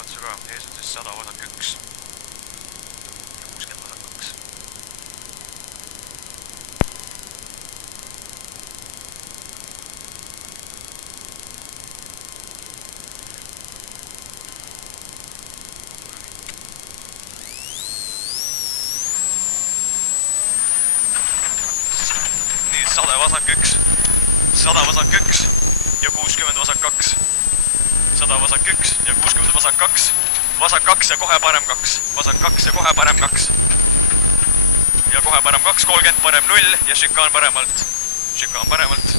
juhatuse ka, ees on siis 100 vasak 1 ja 60 vasak 2. Nii, 100 vasak 1, 100 vasak 1 ja 60 vasak 2. 100 vasak 1 ja 60 vasak 2. Vasak 2 ja kohe parem 2. Vasak 2 ja kohe parem 2. Ja kohe parem 2, 30 parem 0 ja šikaan paremalt. Šikaan paremalt.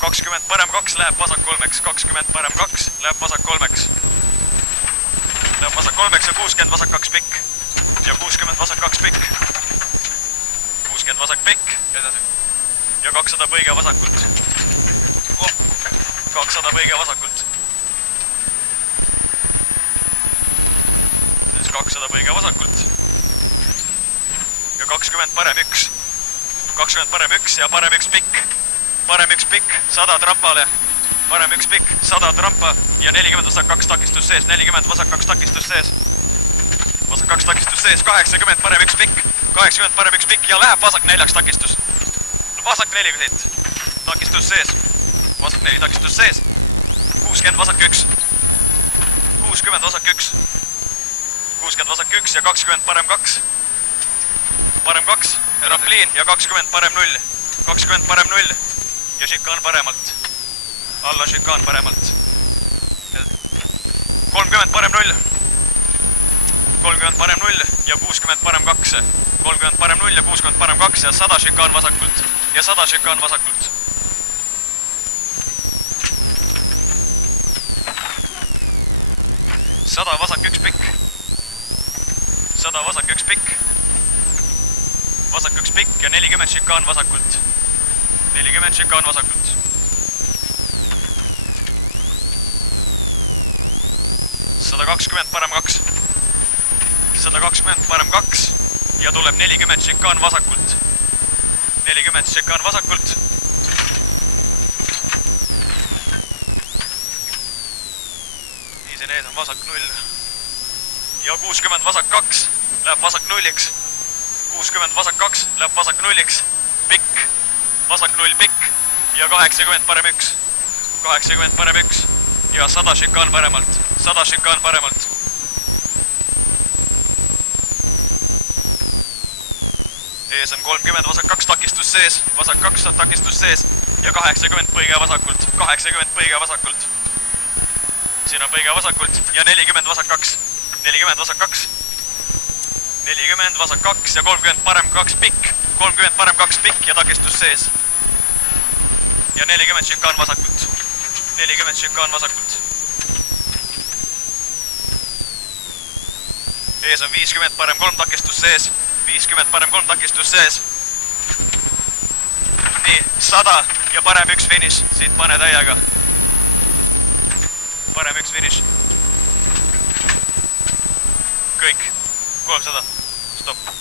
20 parem 2 läheb vasak 3-ks. 20 parem 2 läheb vasak 3-ks. Läheb vasak 3-ks ja 60 vasak 2 pikk. Ja 60 vasak 2 pikk. 60 vasak pikk. Edasi. Ja 200 põige vasakult. 200 põige vasakult. Siis 200 põige vasakult. Ja 20 parem 1. 20 parem 1 ja parem 1 pikk. Parem 1 pikk, 100 trampale. Parem 1 pikk, 100 trampa ja 40 vasak 2 takistus sees. 40 vasak 2 takistus sees. Vasak 2 takistus sees, 80 parem 1 pikk. 80 parem 1 pikk ja läheb vasak 4 takistus. Vasak 4 siit. Takistus sees. Vasak 4 takistus sees. 60 vasak 1. 60 vasak 1. 60 vasak 1 ja 20 parem 2. Parem 2. Trampliin ja 20 parem 0. 20 parem 0. Ja šikaan paremalt. Alla šikaan paremalt. 30 parem 0. 30 parem 0 ja 60 parem 2. 30 parem 0 ja 60 parem 2 ja 100 šikaan vasakult. Ja 100 šikaan vasakult. 100 vasak 1 pikk. 100 vasak 1 pikk. Vasak 1 pikk ja 40 šikaan vasakult. 40 šikaan vasakult. 120 parem 2. 120 parem 2 ja tuleb 40 šikaan vasakult. 40 šikaan vasakult. Nii, siin ees on vasak 0. Ja 60 vasak 2 läheb vasak 0-iks. 60 vasak 2 läheb vasak 0-iks. Pikk. Vasak 0 pikk. Ja 80 parem 1. 80 parem 1. Ja 100 šikaan paremalt. 100 šikaan paremalt. Ees on 30 vasak 2 takistus sees. Vasak 2 takistus sees. Ja 80 põige vasakult. 80 põige vasakult. Siin on põige vasakult. Ja 40 vasak 2. 40 vasak 2. 40 vasak 2 ja 30 parem 2 pikk. 30 parem 2 pikk ja takistus sees. Ja 40 šikaan vasakult. 40 šikaan vasakult. Ees on 50 parem 3 takistus sees. 50 parem 3 takistus sees. Nii, 100 ja parem 1 finiš. Siit pane täiega. Parem 1 finiš. Kõik. 300. Stopp.